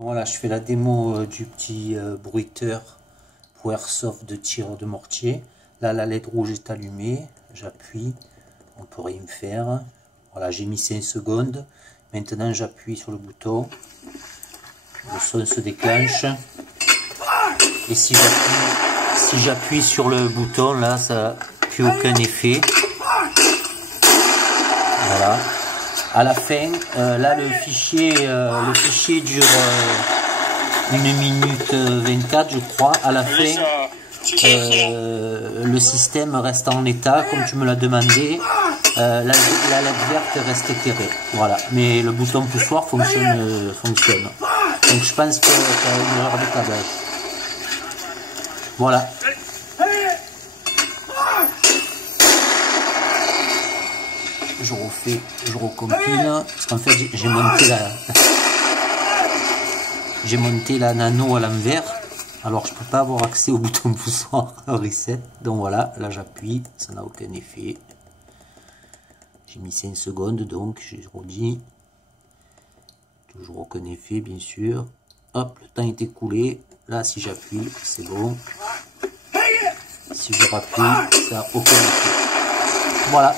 Voilà, je fais la démo du petit bruiteur pour airsoft de tir de mortier. Là, la LED rouge est allumée. J'appuie, on peut rien faire. Voilà, j'ai mis 5 secondes. Maintenant, j'appuie sur le bouton. Le son se déclenche. Et si j'appuie sur le bouton, là, ça n'a plus aucun effet. Voilà. À la fin, là le fichier dure 1 minute 24 je crois. À la fin, le système reste en état comme tu me l'as demandé. La LED verte reste éclairée. Voilà. Mais le bouton poussoir fonctionne. Donc je pense qu'il y a une erreur de câblage. Voilà. Je recompile, parce qu'en fait j'ai monté la nano à l'envers, alors je peux pas avoir accès au bouton poussoir reset. Donc voilà, là j'appuie, ça n'a aucun effet. J'ai mis 5 secondes, donc je redis, toujours aucun effet bien sûr. Hop, le temps est écoulé. Là si j'appuie, c'est bon. Si je rappuie, ça n'a aucun effet. Voilà.